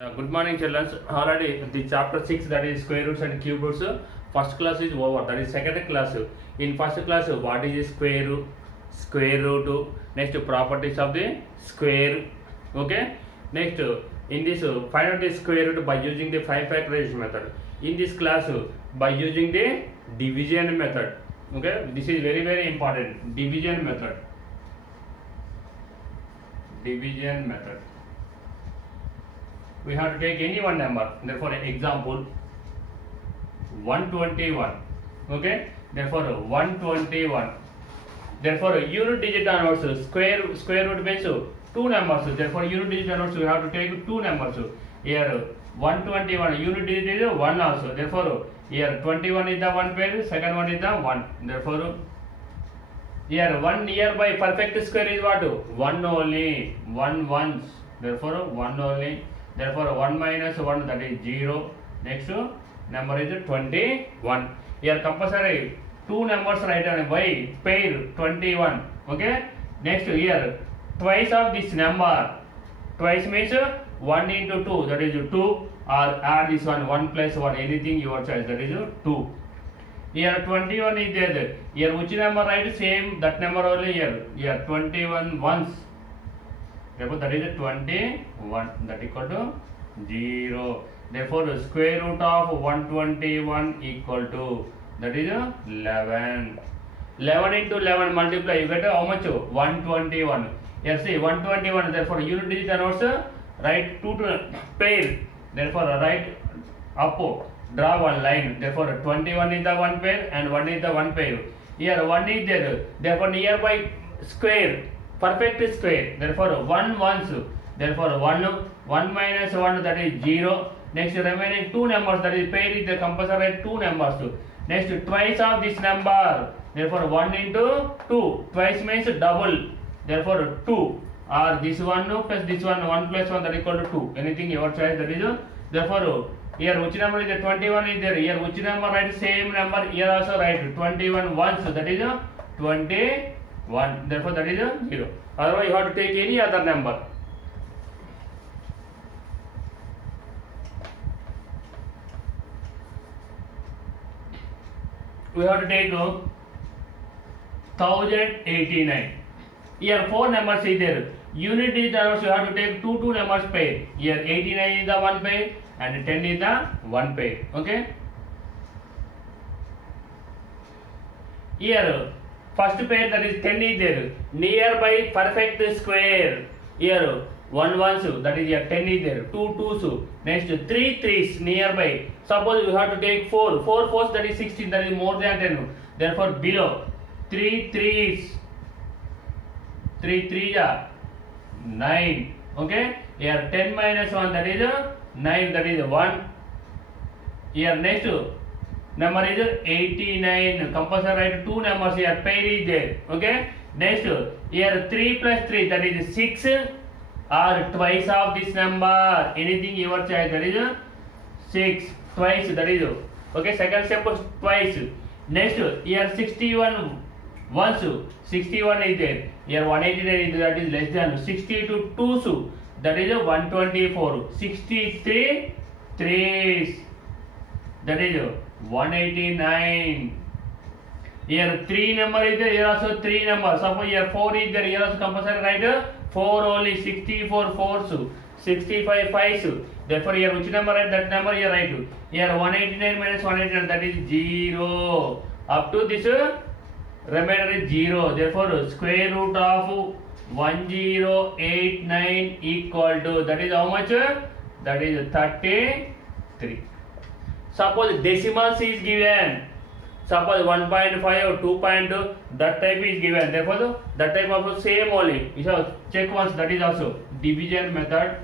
Good morning, children. Already the chapter 6, that is square roots and cube roots. First class is over. That is second class. In first class, what is a square root? Square root. Next, properties of the square. Okay. Next, in this, find out the square root by using the 5 factorization method. In this class, by using the division method. Okay. This is very important. Division method. Division method. We have to take any one number. Therefore, example 121. Okay. Therefore, 121. Therefore, unit digit onwards. Square root means two numbers. Therefore, unit digit onwards we have to take two numbers. Here 121 unit digit is 1 also. Therefore, here 21 is the one pair. Second one is the 1. Therefore, here 1 nearby perfect square is what? 1 only. 1 once. Therefore, 1 only. Therefore, 1 minus 1, that is 0. Next number is 21. Here compulsory two numbers right on by pair 21. Okay. Next here twice of this number. Twice means 1 into 2, that is 2, or add this one 1 plus 1, anything your choice, that is 2. Here 21 is there. Here which number right? Same that number only here. Here 21 once. Therefore, that is 21, that equal to 0. Therefore, square root of 121 equal to, that is 11. 11 into 11 multiply, you get how much? 121. Here see 121. Therefore, unit digit and also write 2 to pair. Therefore, write up, draw one line. Therefore, 21 is the one pair and 1 is the one pair. Here 1 is there. Therefore, nearby square. Perfect square. Therefore, 1 once. Therefore, 1 minus 1, that is 0. Next, remaining two numbers, that is pair is the compulsory two numbers. Next, twice of this number. Therefore, 1 into 2. Twice means double. Therefore, 2. Or this one plus this one, 1 plus 1, that is equal to 2. Anything your choice, that is. Therefore, here which number is there? 21 is there. Here which number write? Same number. Here also write 21 once. That is 20. 1. Therefore, that is 0. Otherwise, you have to take any other number. We have to take 1089. Here 4 numbers is there. Unit digit also you have to take two numbers pair. Here 89 is the one pair and 10 is the one pair. Okay. Here first pair, that is 10 is there. Nearby perfect square. Here 1 ones, that is here 10 is there. 2 twos. Next 3 threes nearby. Suppose you have to take 4 fours, that is 16, that is more than 10. Therefore, below 3 threes. 3 threes are 9. Okay. Here 10 minus 1, that is 9, that is 1. Here next number is 89. Compulsory write two numbers here. Pair is there. Okay. Next here 3 plus 3, that is 6, or twice of this number. Anything your choice, that is 6. Twice, that is okay. Second step was twice. Next here 61 once. 61 is there. Here 189 is, that is less than 62 twos. That is 124. 63 threes. That is 189. Here 3 number is there. Here also 3 numbers. Suppose here 4 is there. Here also compulsory write 4 only. 64 fours. 65 fives. Therefore, here which number write? That number here write. Here 189 minus 189, that is 0. Up to this remainder is 0. Therefore, square root of 1089 equal to, that is how much? That is 33. Suppose decimals is given. Suppose 1.5 or 2.2, that type is given. Therefore, that type also same only. You shall check once, that is also division method.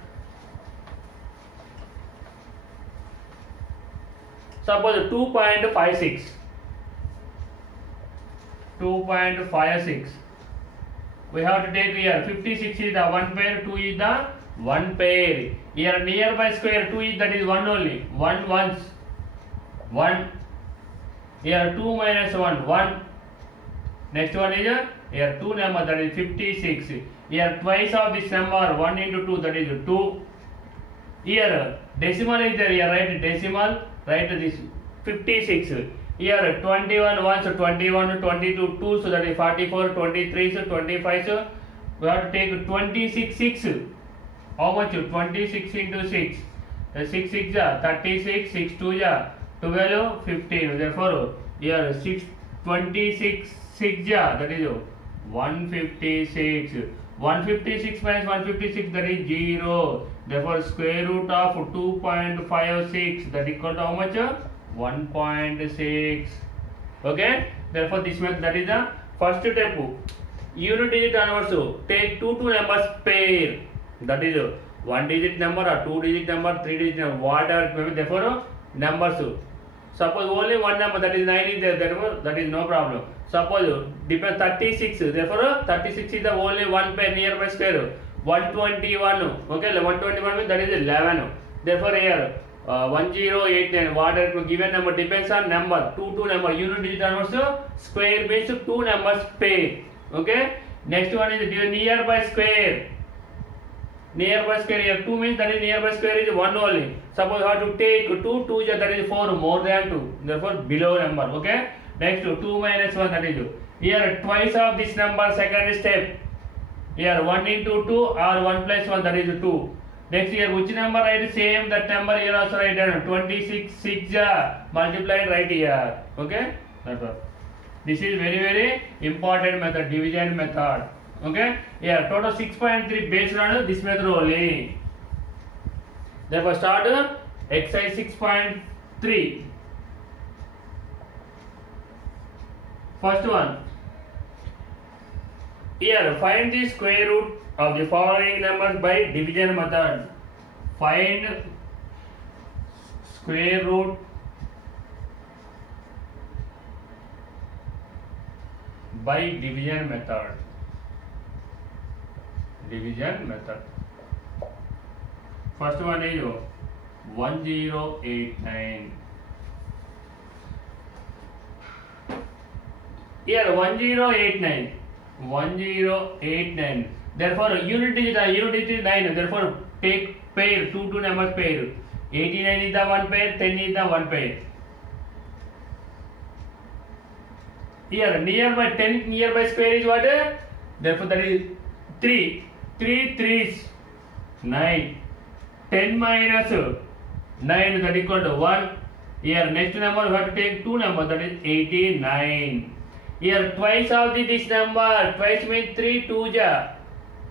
Suppose 2.56. 2.56. We have to take here 56 is the one pair, 2 is the one pair. Here nearby square 2 is, that is 1 only. 1 once. 1. Here 2 minus 1, 1. Next one is here 2 number, that is 56. Here twice of this number, 1 into 2, that is 2. Here decimal is there. Here write decimal. Write this 56. Here 21 ones, 21, 22 2, so that is 44, 23, 25. So we have to take 26 6. How much? 26 into 6. 6 6 ja 36, 6 2 ja 12, 15. Therefore here 26 6 ja, that is 156. 156 minus 156, that is 0. Therefore square root of 2.56, that equal to how much? 1.6. Okay, therefore this method, that is the first step. Unit digit onwards, take two numbers pair, that is one digit number or two digit number, three digit number, whatever it may be. Therefore numbers, suppose only one number, that is 9 is there, therefore that is no problem. Suppose depends 36, therefore 36 is the only one pair nearby square. 121, okay, 121 means that is 11. Therefore here 1089, whatever given number depends on number, two number, unit digit onwards, square means two numbers pair. Okay, next one is nearby square. Nearby square, here 2 means that is nearby square is 1 only. Suppose you have to take 2, 2 that is 4, more than 2, therefore below number. Okay, next 2 minus 1, that is 2. Here twice of this number, second step. Here 1 into 2 or 1 plus 1, that is 2. Next here which number write same, that number here also write down. 26 6 multiplied right here. Okay, that's all. This is very important method, division method. Okay, yeah, total 6.3 based on this method only. Therefore start exercise 6.3. First one. Here find the square root of the following numbers by division method. Find square root by division method. Division method. First one is 1089. Here 1089. 1089. Therefore unit digit is 9. Therefore take pair, two numbers pair. 89 is the one pair, 10 is the one pair. Here nearby 10 nearby square is what? Therefore that is 3. 3 3s 9. 10 minus 9, that equal to 1. Here next number we have to take two numbers, that is 89. Here twice of this number, twice means 3 2 ja,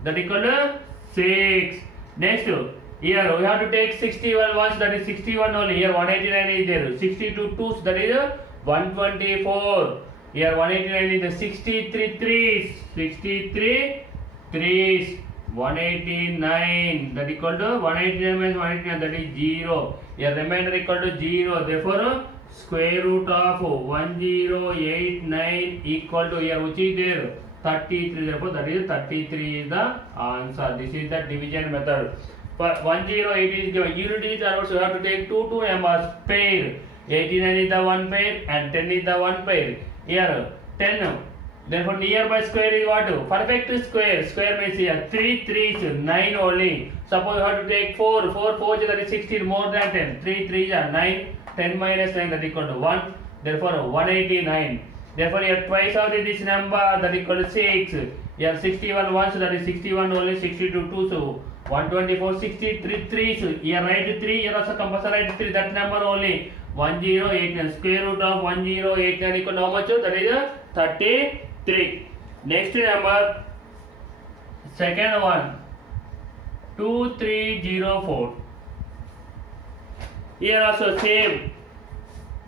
that equal to 6. Next here we have to take 61 once, that is 61 only. Here 189 is there. 62 2s, that is 124. Here 189 is the 63 3s. 63 3s. 189, that equal to 189 minus 189, that is 0. Here remainder equal to 0. Therefore square root of 1089 equal to, here which is there, 33. Therefore that is 33 is the answer. This is the division method. For 108 is given. Unit digit also you have to take two numbers pair. 89 is the one pair and 10 is the one pair. Here 10. Therefore nearby square is what? Perfect square. Square means here 3 3s 9 only. Suppose you have to take 4 4 that is 16, more than 10. 3 3 is 9. 10 minus 9, that equal to 1. Therefore 189. Therefore here twice of this number, that equal to 6. Here 61 once, that is 61 only. 62 2, so 124. 63 3s. Here write 3. Here also compulsory write 3. That number only. 1089. Square root of 1089 equal to how much? That is 33. Next number, second one, 2304. Here also same.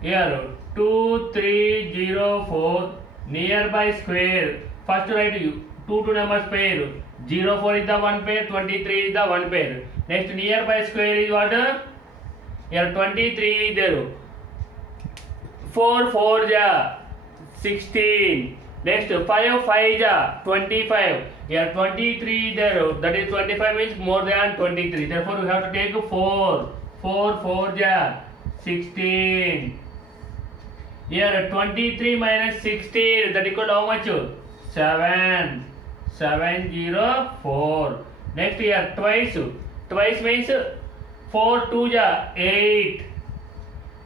Here 2304 nearby square. First write two numbers pair. 04 is the one pair, 23 is the one pair. Next nearby square is what? Here 23 is there. 4 4 ja 16. Next 5 5 ja 25. Here 23 is there. That is 25 means more than 23. Therefore we have to take 4. 4 4 ja 16. Here 23 minus 16, that equal to how much? 7. 704. Next here twice. Twice means 4 2 ja 8.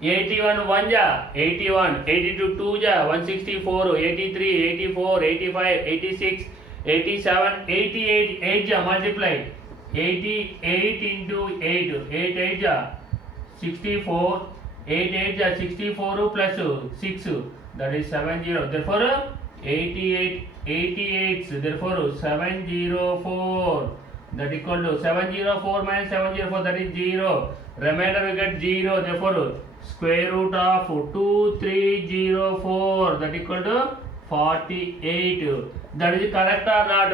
81 1 ja 81. 82 2 ja 164. 83 84 85 86 87 88. 8 ja multiply. 88 into 8. 8 8 ja 64. 8 8 ja 64 plus 6. That is 70. Therefore 88 88. Therefore 704. That equal to 704 minus 704. That is 0. Remainder we get 0. Therefore square root of 2304. That equal to 48. That is correct or not?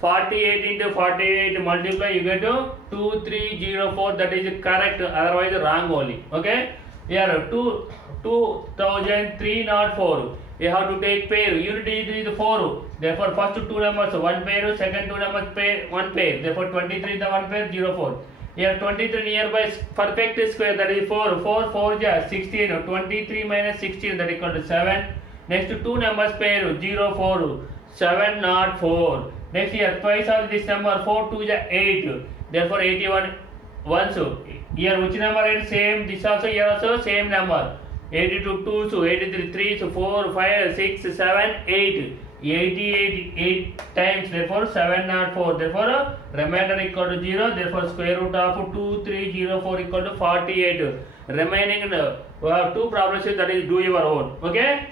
48 into 48 multiply, you get to 2304. That is correct, otherwise wrong only. Okay, here 2304. You have to take pair. Unit digit is 4. Therefore first two numbers one pair, second two numbers pair one pair. Therefore 23 the one pair 04. Here 23 nearby perfect square, that is 4. 4 4 ja 16. 23 minus 16, that equal to 7. Next two numbers pair 04 704. Next here twice of this number 4 2 ja 8. Therefore 81 once. Here which number is same? This also here also same number. 82 2 so 83 3 so 4 5 6 7 8. 88 8 times, therefore 704. Therefore remainder equal to 0. Therefore square root of 2304 equal to 48. Remaining we have two problems, that is do your own. Okay.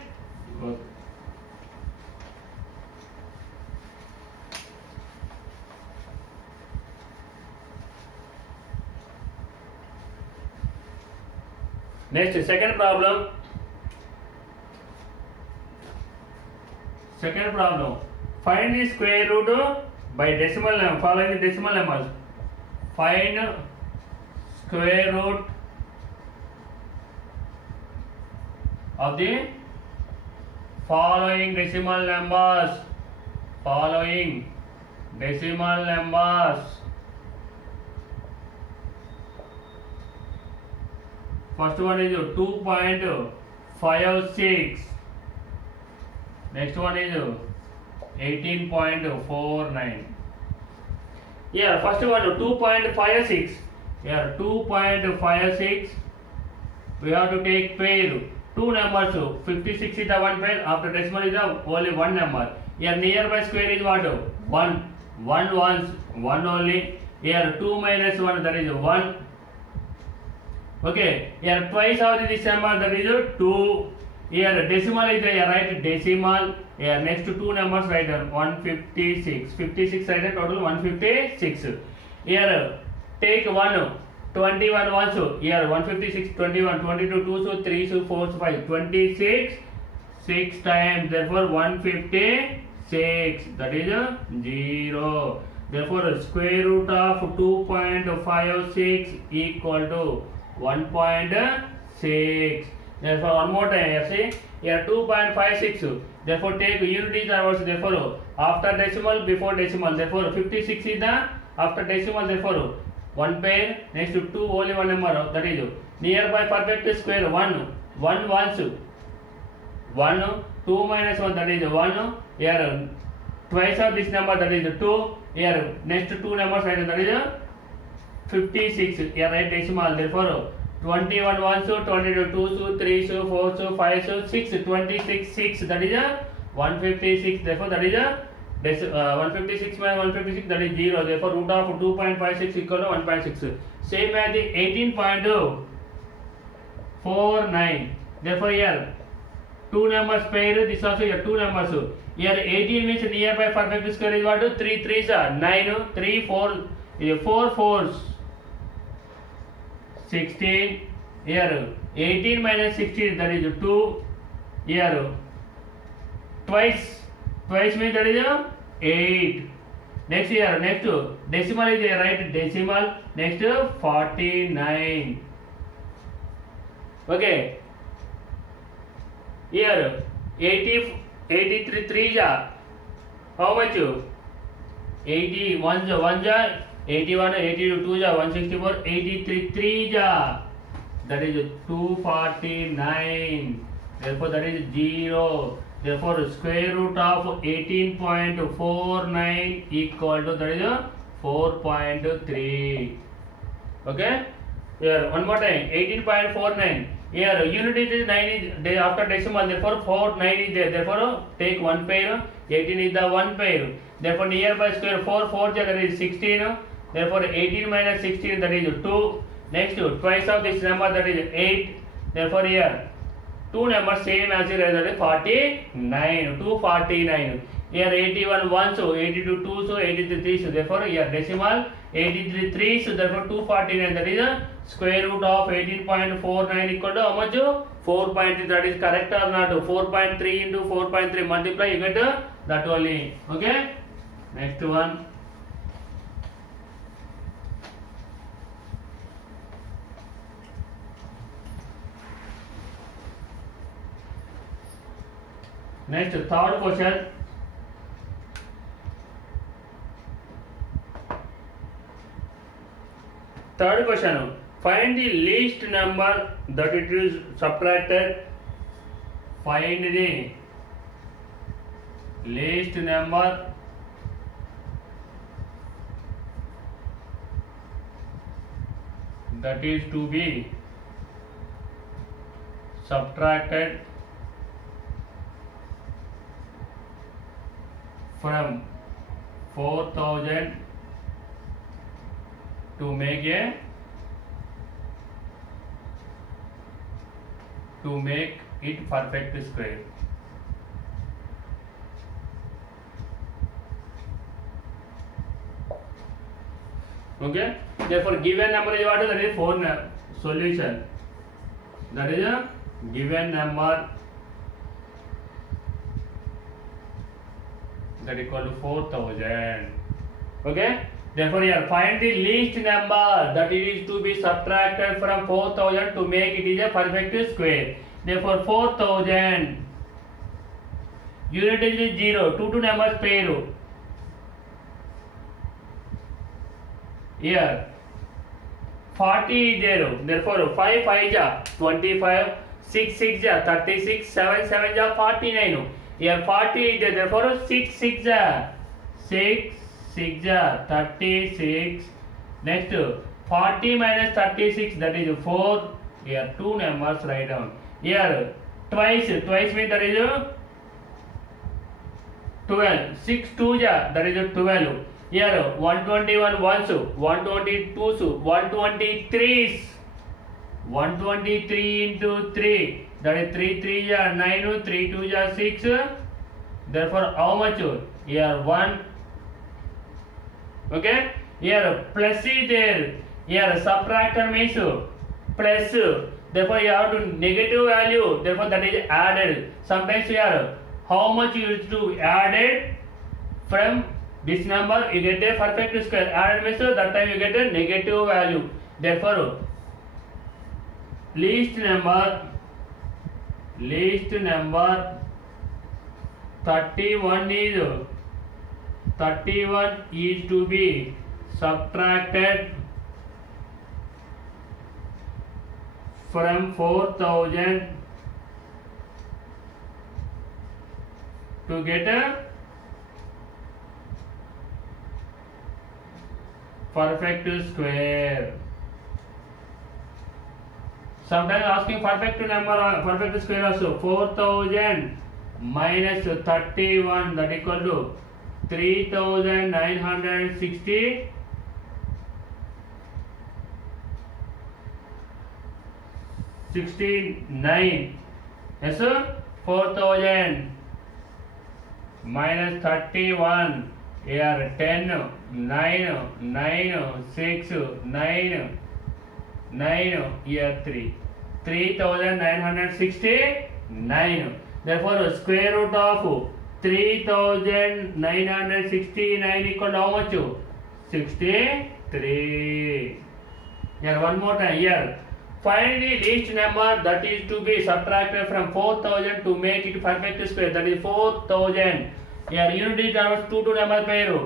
Next, second problem. Second problem. Find the square root by decimal number. Following the decimal numbers. Find square root of the following decimal numbers. Following decimal numbers. First one is 2.56. Next one is 18.49. Here first one 2.56. Here 2.56. We have to take pair. Two numbers. 56 is the one pair. After decimal is the only one number. Here nearby square is what? 1. 1 once. 1 only. Here 2 minus 1, that is 1. Okay, here twice of this number, that is 2. Here decimal is there, right? Decimal. Here next to two numbers, right? 156. 56 right? Total 156. Here take 1. 21 once. Here 156, 21, 22, 2 so 3 so 4 so 5. 26 6 times. Therefore 156. That is 0. Therefore square root of 2.56 equal to 1.6. Therefore one more time here, see here 2.56. Therefore take unit digit numbers. Therefore after decimal, before decimal. Therefore 56 is the after decimal. Therefore one pair. Next to 2 only one number, that is nearby perfect square 1. 1 once. 1. 2 minus 1, that is 1. Here twice of this number, that is 2. Here next two numbers, that is 56. Here right decimal. Therefore 21 1 so 22 2 so 3 so 4 so 5 so 6. 26 6, that is 156. Therefore that is 156 minus 156, that is 0. Therefore root of 2.56 equal to 1.6. Same as the 18.49. Therefore here two numbers pair. This also here two numbers. Here 18 means nearby perfect square is what? 3 3s are 9. 3 4 4 4s 16. Here 18 minus 16, that is 2. Here twice means that is 8. Next here next decimal is there, right? Decimal. Next 49. Okay. Here 83 3 ja how much? 80 1 ja 81 82 2 ja 164 83 3 ja, that is 249. Therefore that is 0. Therefore square root of 18.49 equal to, that is 4.3. Okay. Here one more time, 18.49. Here unit digit 9 is after decimal, therefore 4 9 is there. Therefore take one pair. 18 is the one pair. Therefore nearby square 4 4 that is 16. Therefore 18 minus 16 that is 2. Next twice of this number that is 8. Therefore here two numbers same as the result is 49. 249. Here 81 1 so 82 2 so 83 3 so therefore here decimal 83 3 so therefore 249 that is a square root of 18.49 equal to how much? 4.3. That is correct or not? 4.3 into 4.3 multiply you get that only. Okay. Next one. Next third question. Third question. Find the least number that it is subtracted. Find the least number that is to be subtracted from 4000 to make it perfect square. Okay. Therefore, given number is what? That is 4 solution. That is a given number that equal to 4000. Okay. Therefore, here find the least number that it is to be subtracted from 4000 to make it is a perfect square. Therefore, 4000 unit is 0. Two numbers pair. Here 40 is there. Therefore, 5 5 ja 25, 6 6 ja 36, 7 7 ja 49. Here 40 is there. Therefore, 6 6 ja 6 6 ja 36. Next 40 minus 36 that is 4. Here two numbers write down. Here twice means that is 12. 6 2 ja that is 12. Here 121 ones, 122s, 123s. 123 into 3 that is 3 3 ja 9, 3 2 ja 6. Therefore how much? Here 1. Okay. Here plus is there. Here subtractor means plus. Therefore you have to negative value. Therefore that is added. Sometimes here how much you used to added from this number you get a perfect square. Added means that time you get a negative value. Therefore least number 31 is to be subtracted from 4000 to get a perfect square. Sometimes asking perfect number or perfect square also. 4000 minus 31 that equal to 3960 69. Yes sir. 4000 minus 31. Here 10 9 9 6 9 9 here 3 3969. Therefore square root of 3969 equal to how much? 63. Here one more time. Here find the least number that is to be subtracted from 4000 to make it perfect square. That is 4000. Here unit digit numbers 2 number pair.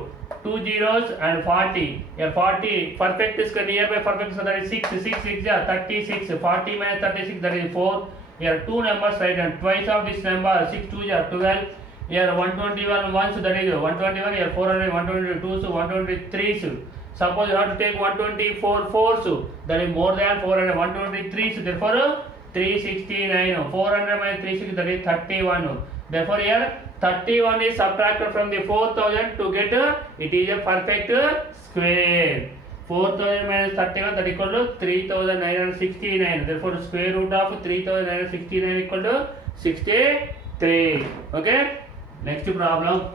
2 zeros and 40. Here 40 perfect square nearby perfect square that is 6 6 6 ja 36. 40 minus 36 that is 4. Here two numbers right and twice of this number 6 2 ja 12. Here 121 once that is 121. Here 400 122 so 123. Suppose you have to take 124 fours, that is more than 400. 123, so therefore 369. 400 minus 360, that is 31. Therefore here 31 is subtracted from the 4000 to get it is a perfect square. 4000 minus 31, that equal to 3969. Therefore square root of 3969 equal to 63. Okay. Next problem.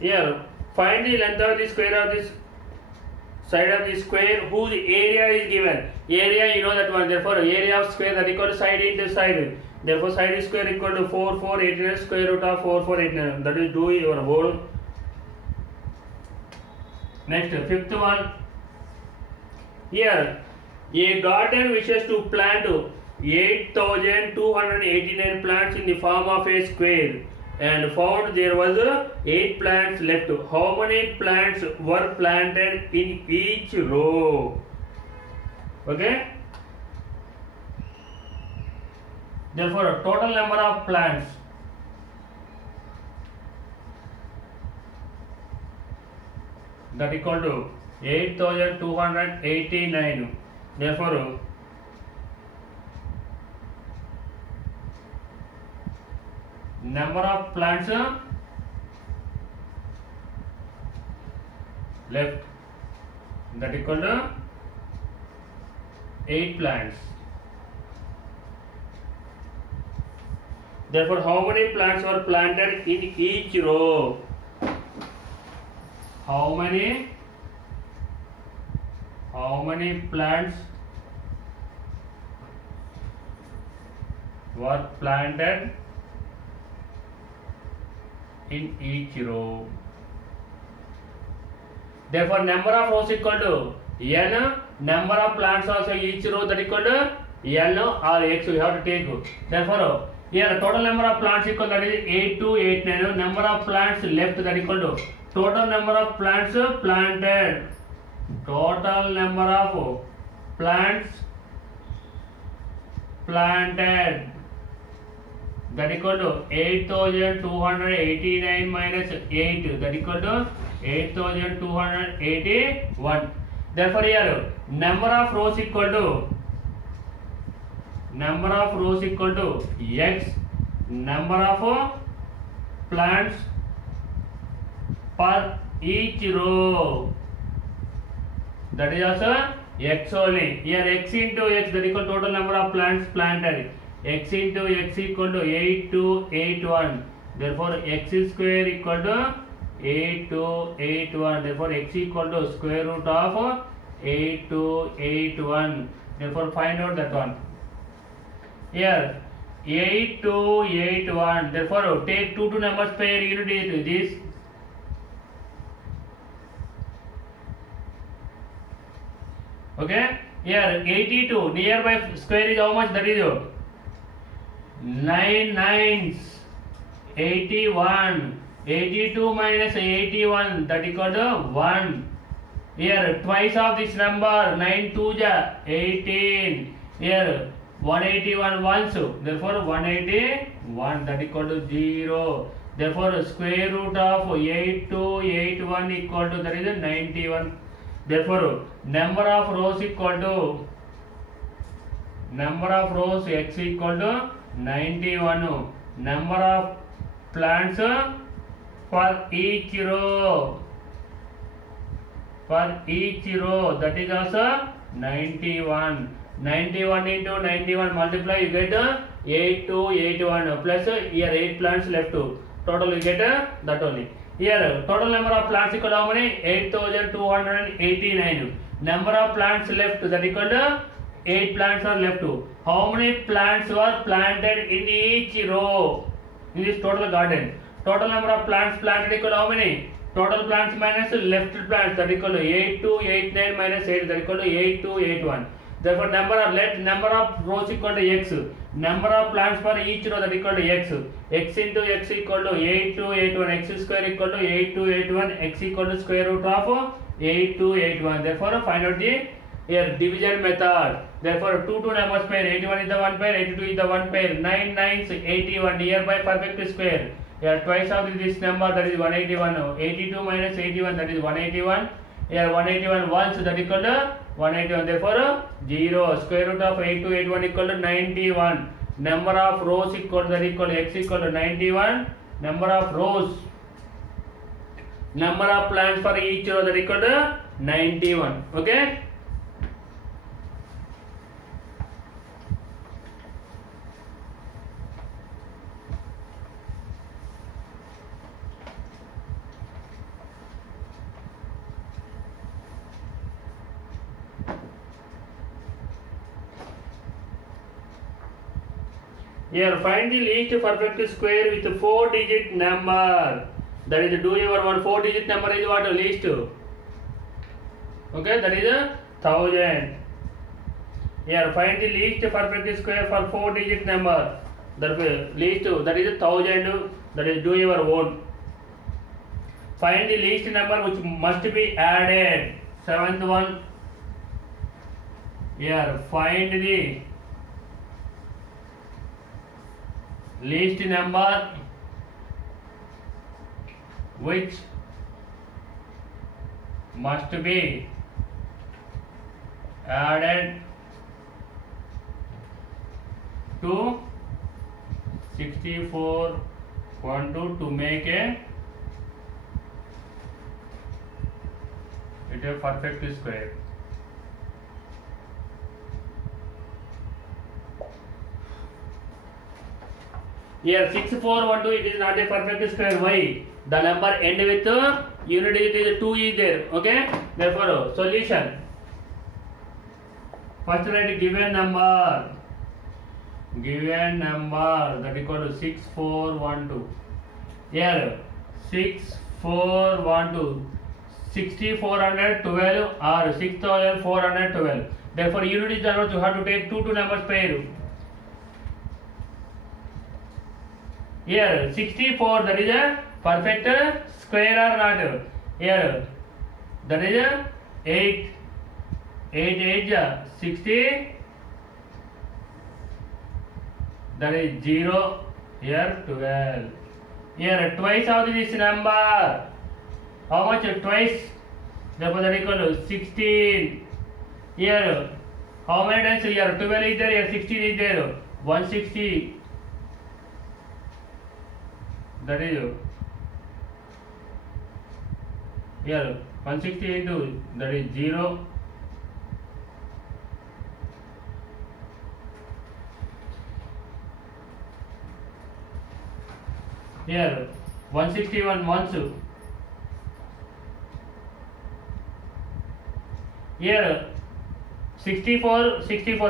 Here, find the length of the square of this side of the square whose area is given. Area, you know that one. Therefore, area of square that equal to side into side. Therefore, side is square equal to 4489 square root of 4489. That is do your whole. Next, fifth one. Here, a garden wishes to plant 8,289 plants in the form of a square, and found there was 8 plants left. How many plants were planted in each row? Okay. Therefore, total number of plants. That equal to 8,289. Therefore, number of plants left, that equal to 8 plants. Therefore, how many plants were planted in each row? How many plants were planted in each row? Therefore, number of rows equal to n, number of plants also each row, that equal to n or x, we have to take. Therefore, here total number of plants equal, that is 8289. Number of plants left, that equal to total number of plants planted. Total number of plants planted, that equal to 8,289 minus 8, that equal to 8,281. Therefore, here number of rows equal to x, number of plants per each row, that is also x only. Here x into x, that equal total number of plants planted. X into x equal to 8281. Therefore, x square equal to 8281. Therefore, x equal to square root of 8281. Therefore, find out that one. Here 8281. Therefore, take two numbers pair unit is this. Okay. Here 82 nearby square is how much? That is 9 9s 81. 82 minus 81, that equal to 1. Here twice of this number, 9 2 ja 18. Here 181 once, therefore 181, that equal to 0. Therefore square root of 8281 equal to, that is 91. Therefore number of rows equal to x equal to 91. Number of plants for each row, that is also 91. 91 into 91 multiply, you get 8281 plus here 8 plants left. Total you get that only. Here total number of plants equal to how many? 8289. Number of plants left, that equal to 8 plants are left. How many plants were planted in each row in this total garden? Total number of plants planted equal to how many? Total plants minus left plants, that equal to 8289 minus 8, that equal to 8281. Therefore, number of rows equal to x. Number of plants for each row, that equal to x. X into x equal to 8281. X square equal to 8281. X equal to square root of 8281. Therefore find out the here division method. Therefore 2 numbers pair, 81 is the one pair, 82 is the one pair, 9 9 81 nearby perfect square. Here twice of this number, that is 181. 82 minus 81, that is 181. Here 181 once, that is equal to 181. Therefore 0. Square root of 8281 equal to 91. Number of rows equal to, that equal to x equal to 91. Number of rows. Number of plants for each row, that equal to 91. Okay. Here find the least perfect square with 4-digit number. That is, do your one 4-digit number is what? Least. Okay, that is 1000. Here find the least perfect square for 4-digit number. That least, that is 1000. That is, do your own. Find the least number which must be added. 7th one. Here find the least number which must be added to 6412 to make it a perfect square. Here 6412, it is not a perfect square. Why? The number end with unit digit is 2 is there. Okay. Therefore solution. First write given number. Given number that equal to 6412. Here 6412. 6412 or 6412. Therefore unit is denoted, you have to take two numbers pair. Here 64, that is a perfect square or not? Here that is a 8. 8 8 60. That is 0. Here 12. Here twice of this number. How much? Twice. Therefore that equal to 16. Here how many times? Here 12 is there. Here 16 is there. 160. That is here 160 into, that is 0. Here 161 once. Here 64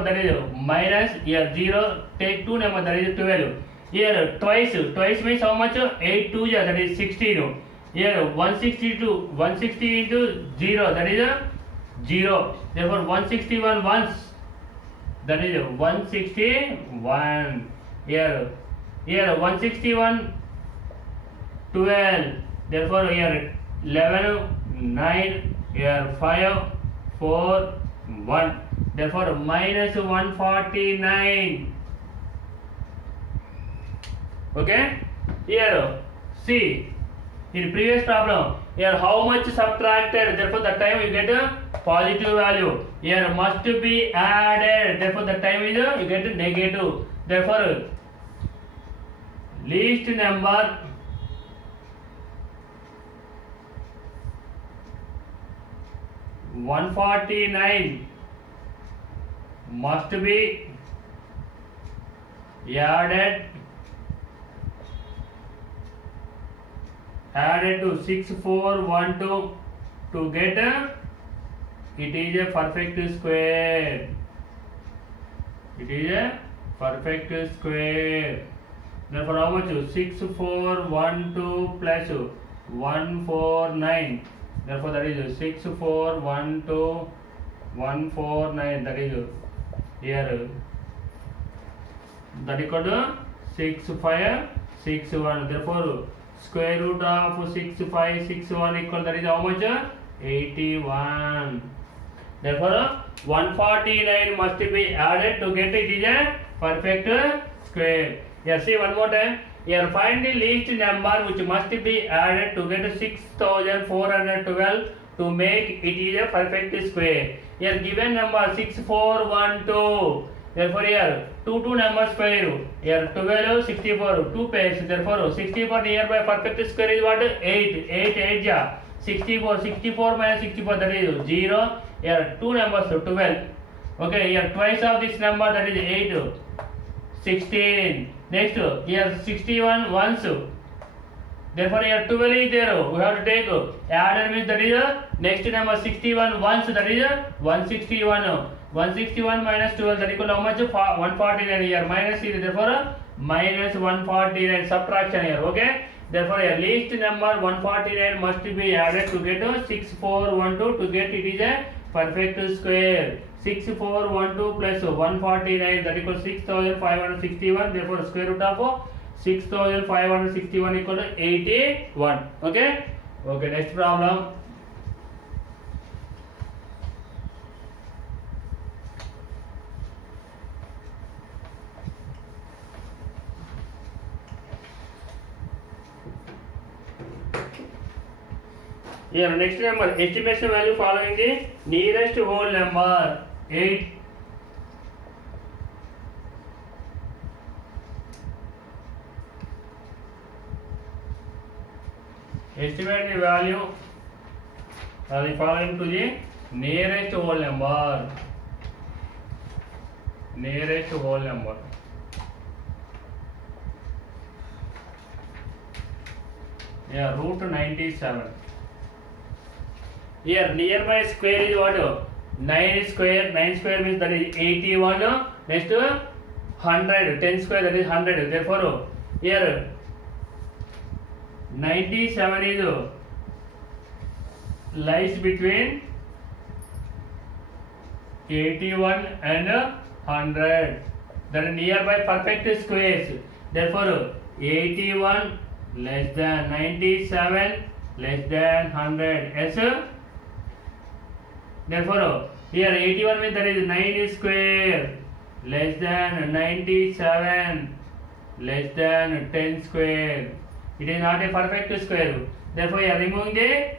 that is minus, here 0, take 2 number, that is 12. Here twice means how much? 8 2, that is 16. Here 160 into 0, that is a 0. Therefore 161 once, that is 161. Here 161 12. Therefore here 11 9, here 5 4 1. Therefore minus 149. Okay. Here see, in previous problem, here how much subtracted, therefore that time you get a positive value. Here must be added, therefore that time is you get a negative. Therefore least number (149) must be added to 6412 to get it is a perfect square. It is a perfect square. Therefore how much? 6412 plus 149. Therefore that is 6412 149. That is here, that equal to 6561. Therefore square root of 6561 equal, that is how much? 81. Therefore, 149 must be added to get it is a perfect square. Here, see one more time. Here, find the least number which must be added to get 6412 to make it is a perfect square. Here, given number 6412. Therefore, here 2 numbers pair. Here 12, 64, 2 pairs. Therefore, 64 nearby perfect square is what? 8. 8, 8 ja. 64, 64 minus 64, that is 0. Here 2 numbers, 12. Okay, here twice of this number, that is 8. 16. Next, here 61 once. Therefore, here 12 is there. We have to take added means that is next number 61 once, that is 161. 161 minus 12, that equal how much? 149 here. Minus is therefore minus 149. Subtraction here. Okay. Therefore, a least number 149 must be added to get 6412 to get it is a perfect square. 6412 plus 149, that equals 6561. Therefore, square root of 6561 equal to 81. Okay. Okay. Next problem. Here next number, estimation value following the nearest whole number 8. Estimate the value of the following to the nearest whole number. Nearest whole number. Yeah, root 97. Here nearby square is what? 9 square. 9 square means that is 81. Next 100. 10 square, that is 100. Therefore, here 97 is lies between 81 and 100. That is nearby perfect squares. Therefore, 81 less than 97 less than 100. Yes. Therefore, here 81 means that is 9 square less than 97 less than 10 square. It is not a perfect square. Therefore, you are removing the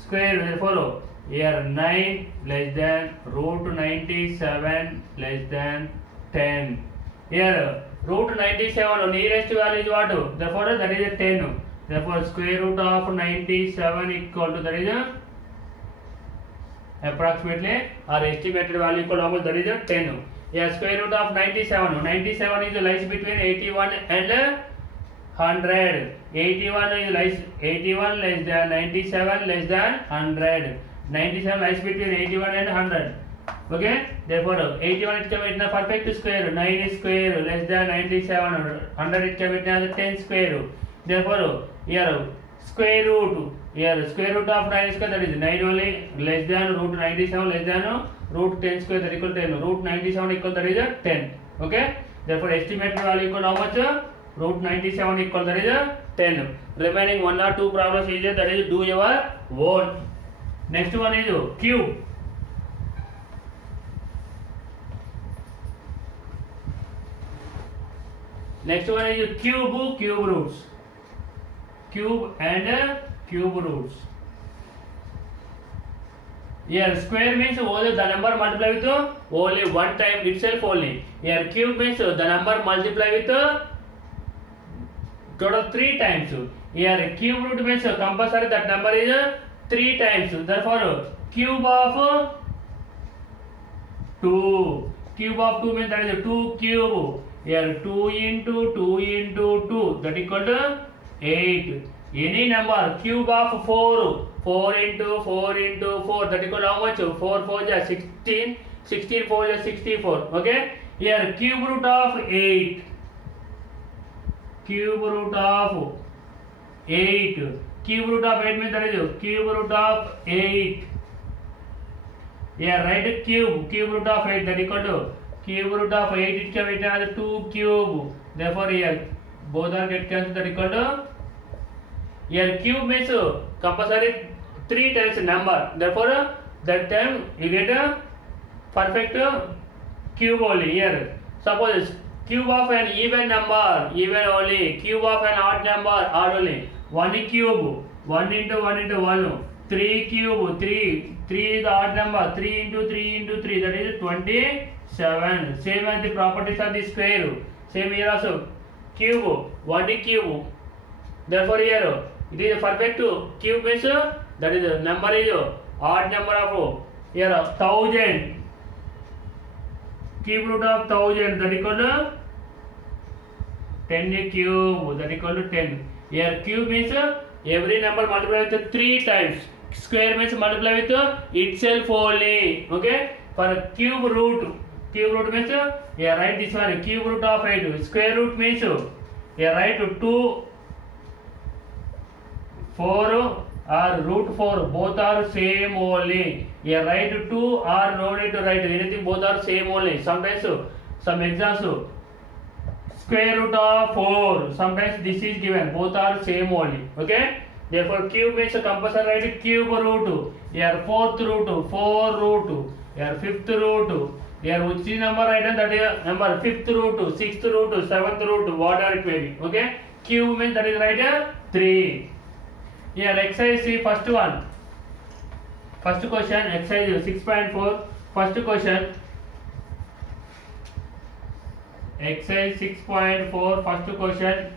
square. Therefore, here 9 less than root 97 less than 10. Here root 97 nearest value is what? Therefore, that is a 10. Therefore, square root of 97 equal to, that is a approximately or estimated value equal to how much? That is a 10. Yeah, square root of 97. 97 is lies between 81 and 100. 81 is lies 81 less than 97 less than 100. 97 lies between 81 and 100. Okay. Therefore, 81 it can be in the perfect square. 9 square less than 97. 100 it can be in the 10 square. Therefore, here square root. Here square root of 9 square, that is 9 only, less than root 97 less than root 10 square, that equal to 10. Root 97 equal, that is 10. Okay. Therefore, estimated value equal to how much? Root 97 equal, that is 10. Remaining 1 or 2 problems is that is do your own. Next one is cube. Next one is cube roots. Cube and cube roots. Here square means only the number multiply with only one time itself only. Here cube means the number multiply with total 3 times. Here cube root means compulsory that number is 3 times. Therefore, cube of 2. Cube of 2 means that is 2 cube. Here 2 into 2 into 2, that equal to 8. Any number cube of 4. 4 into 4 into 4, that equal to how much? 4 4 is 16. 16 4 is 64. Okay. Here cube root of 8. Cube root of 8. Cube root of 8 means that is cube root of 8. Here write cube root of 8, that equal to cube root of 8, it can be as 2 cube. Therefore, here both are get cancelled, that equal to, here cube means compulsory 3 times number. Therefore, that time you get a perfect cube only here. Suppose cube of an even number, even only. Cube of an odd number, odd only. 1 cube, 1 into 1 into 1. 3 cube, 3 is the odd number. 3 into 3 into 3, that is 27. Same as the properties of the square. Same here also. Cube, 1 cube. Therefore here it is a perfect cube means that is the number is odd number of here 1000. Cube root of 1000, that is equal to 10 cube, that is equal to 10. Here cube means every number multiplied with 3 times. Square means multiply with itself only. Okay. For cube root means here write this one, cube root of 8. Square root means here write 2, 4 or root 4, both are same only. Here write 2 or no need to write anything, both are same only. Sometimes some examples square root of 4, sometimes this is given, both are same only. Okay. Therefore cube means compulsory write cube root. Here 4th root, 4 root, here 5th root. Here which is number item, that is number 5th root, 6th root, 7th root, whatever it may be. Okay. Cube means that is right 3. Here exercise see first one. First question, exercise 6.4. First question. Exercise 6.4. First question.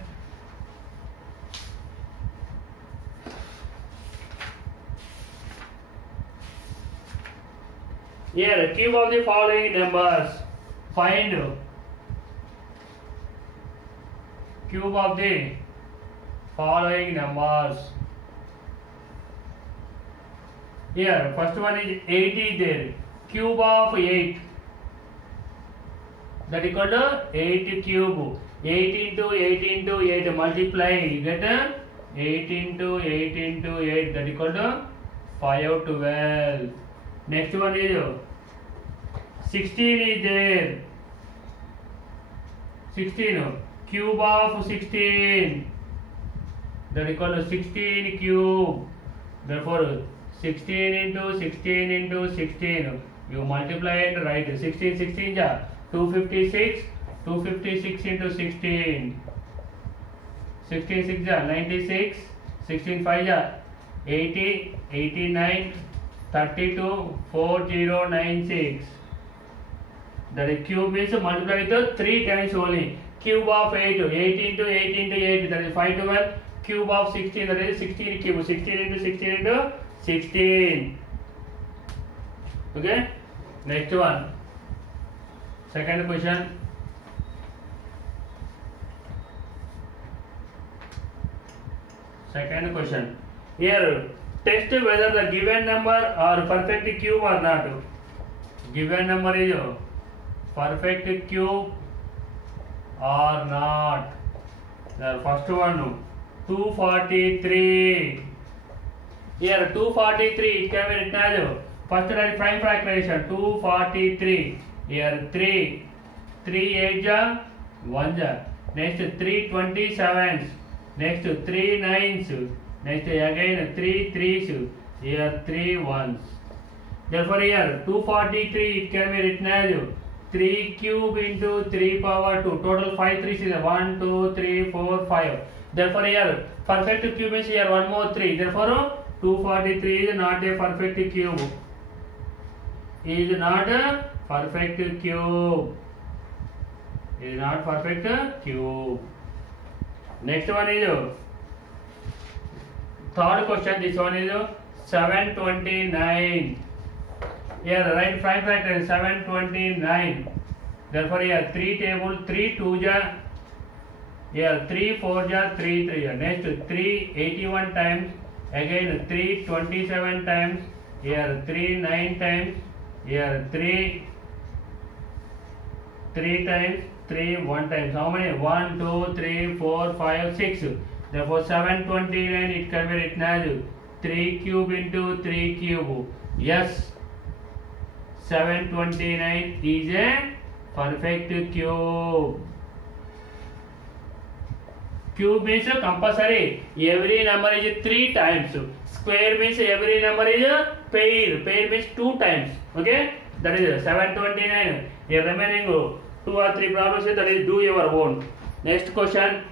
Here cube of the following numbers. Find cube of the following numbers. Here first one is 80 there. Cube of 8, that equal to 8 cube. 8 into 8 into 8 multiply, you get 8 into 8 into 8, that equal to 512. Next one is 16 is there. 16 cube of 16, that equal to 16 cube. Therefore 16 into 16 into 16, you multiply and write 16 16 ja 256, 256 into 16, 16 6 ja 96, 16 5 ja 80, 89, 32, 4096. That is cube means multiply with 3 times only. Cube of 8, 8 into 8 into 8, that is 512. Cube of 16, that is 16 cube. 16 into 16 into 16. Okay. Next one. Second question. Second question. Here test whether the given number are perfect cube or not. Given number is perfect cube or not. The first one 243. Here 243, it can be written as first write prime factorization 243. Here 3 8 ja 1 ja. Next 3 27s. Next 3 9s. Next again 3 3s. Here 3 1s. Therefore here 243, it can be written as 3 cube into 3 power 2. Total 5 3s is 1 2 3 4 5. Therefore here perfect cube is here one more 3. Therefore 243 is not a perfect cube. Is not a perfect cube. Is not perfect cube. Next one is third question. This one is 729. Here write prime factor 729. Therefore here 3 table 3 2 ja. Here 3 4 ja 3 3 ja. Next 3 81 times. Again 3 27 times. Here 3 9 times. Here 3 times. 3 1 times. How many? 1 2 3 4 5 6. Therefore 729, it can be written as 3 cube into 3 cube. Yes, 729 is a perfect cube. Cube means compulsory every number is 3 times. Square means every number is a pair. Pair means 2 times. Okay, that is 729. Here remaining 2 or 3 problems, that is do your own. Next question.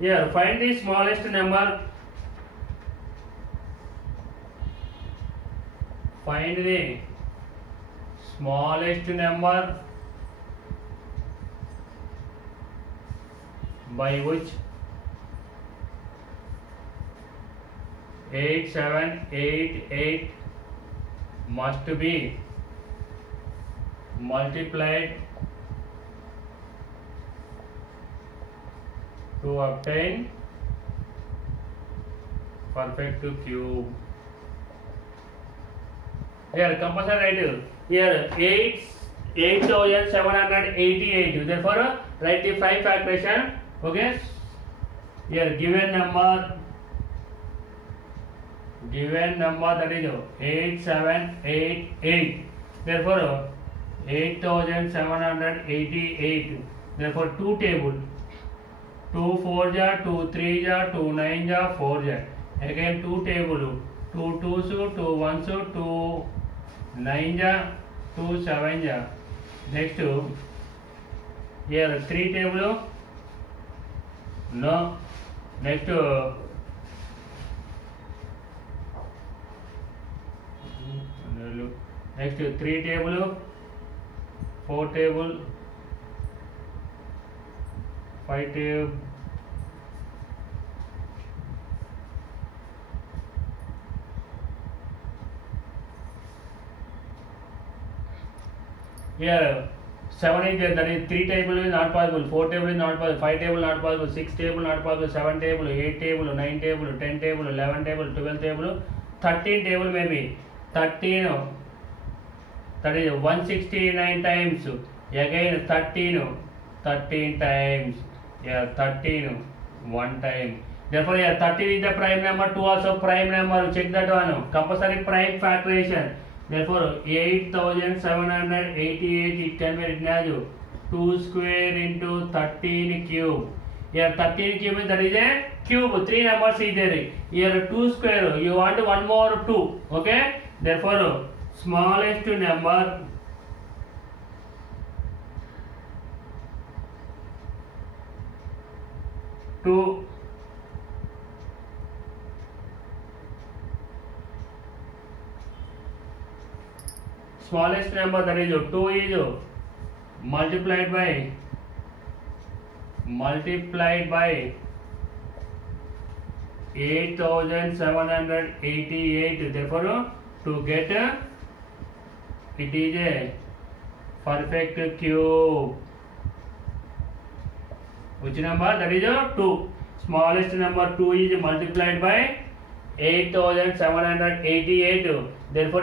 Here find the smallest number. Find the smallest number by which 8788 must be multiplied to obtain perfect cube. Here compulsory write here 8788. Therefore write the 5 factorization. Okay. Here given number that is 8788. Therefore 8788. Therefore 2 table. 2 4 ja, 2 3 ja, 2 9 ja, 4 ja. Again 2 table. 2 2s, 2 1s, 2 9 ja, 2 7 ja. Next here 3 table. No. Next 3 table, 4 table, 5 table. Here 7 is there, that is 3 table is not possible, 4 table is not possible, 5 table not possible, 6 table not possible, 7 table, 8 table, 9 table, 10 table, 11 table, 12 table, 13 table maybe. 13, that is 169 times. Again 13 times. Yeah, 13 1 time. Therefore here 13 is the prime number, 2 also prime number. Check that one. Compulsory prime factorization. Therefore 8788 it can be written as 2 square into 13 cube. Here 13 cube means that is a cube. 3 numbers is there. Here 2 square. You want one more 2. Okay. Therefore smallest number to smallest number, that is 2 is multiplied by 8788. Therefore to get it is a perfect cube. Which number? That is 2. Smallest number 2 is multiplied by 8788. Therefore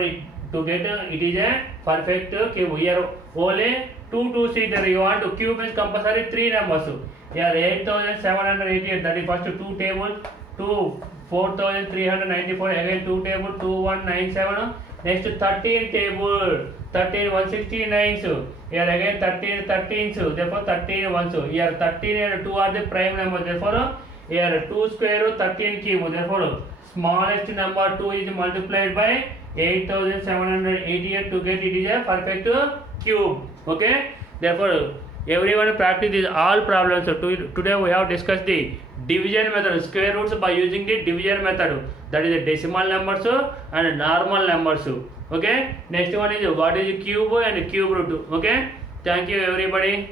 to get it is a perfect cube. Here only 2 2 see there. You want to cube is compulsory 3 numbers. Here 8788, that is first 2 table, 2 4394, again 2 table, 2197. Next 13 table, 13 169. Here again 13 13. Therefore 13 1. Here 13 and 2 are the prime numbers. Therefore here 2 square 13 cube. Therefore smallest number 2 is multiplied by 8788 to get it is a perfect cube. Okay. Therefore everyone practice these all problems. So today we have discussed the division method, square roots by using the division method. That is the decimal numbers and normal numbers. Okay. Next one is what is cube and cube root. Okay. Thank you everybody.